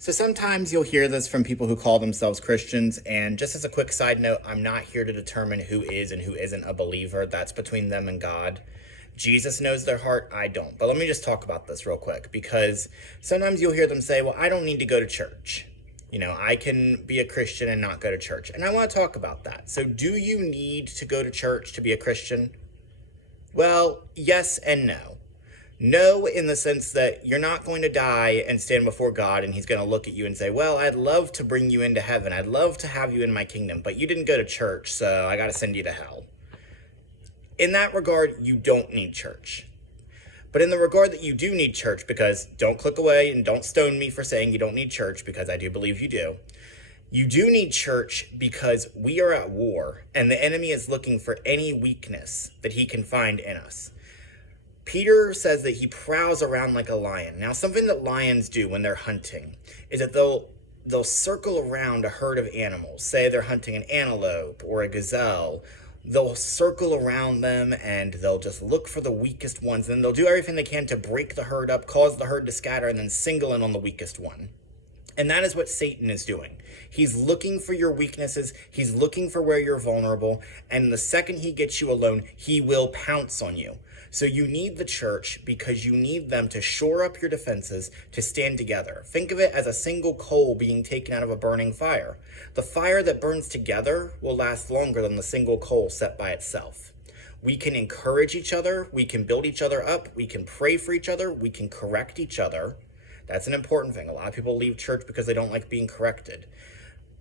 So sometimes you'll hear this from people who call themselves Christians, and just as a quick side note, I'm not here to determine who is and who isn't a believer. That's between them and God. Jesus knows their heart, I don't. But let me just talk about this real quick, because sometimes you'll hear them say, well, I don't need to go to church. I can be a Christian and not go to church. And I want to talk about that. So do you need to go to church to be a Christian? Well, yes and no. No, in the sense that you're not going to die and stand before God and he's going to look at you and say, well, I'd love to bring you into heaven. I'd love to have you in my kingdom, but you didn't go to church, so I got to send you to hell. In that regard, you don't need church. But in the regard that you do need church, because don't click away and don't stone me for saying you don't need church, because I do believe you do. You do need church because we are at war and the enemy is looking for any weakness that he can find in us. Peter says that he prowls around like a lion. Now, something that lions do when they're hunting is that they'll circle around a herd of animals. Say they're hunting an antelope or a gazelle. They'll circle around them and they'll just look for the weakest ones. And they'll do everything they can to break the herd up, cause the herd to scatter, and then single in on the weakest one. And that is what Satan is doing. He's looking for your weaknesses. He's looking for where you're vulnerable. And the second he gets you alone, he will pounce on you. So you need the church because you need them to shore up your defenses, to stand together. Think of it as a single coal being taken out of a burning fire. The fire that burns together will last longer than the single coal set by itself. We can encourage each other. We can build each other up. We can pray for each other. We can correct each other. That's an important thing. A lot of people leave church because they don't like being corrected.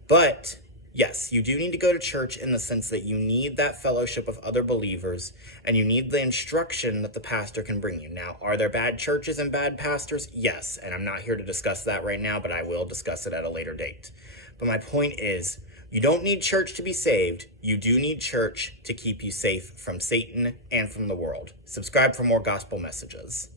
But yes, you do need to go to church in the sense that you need that fellowship of other believers and you need the instruction that the pastor can bring you. Now, are there bad churches and bad pastors? Yes, and I'm not here to discuss that right now, but I will discuss it at a later date. But my point is, you don't need church to be saved. You do need church to keep you safe from Satan and from the world. Subscribe for more gospel messages.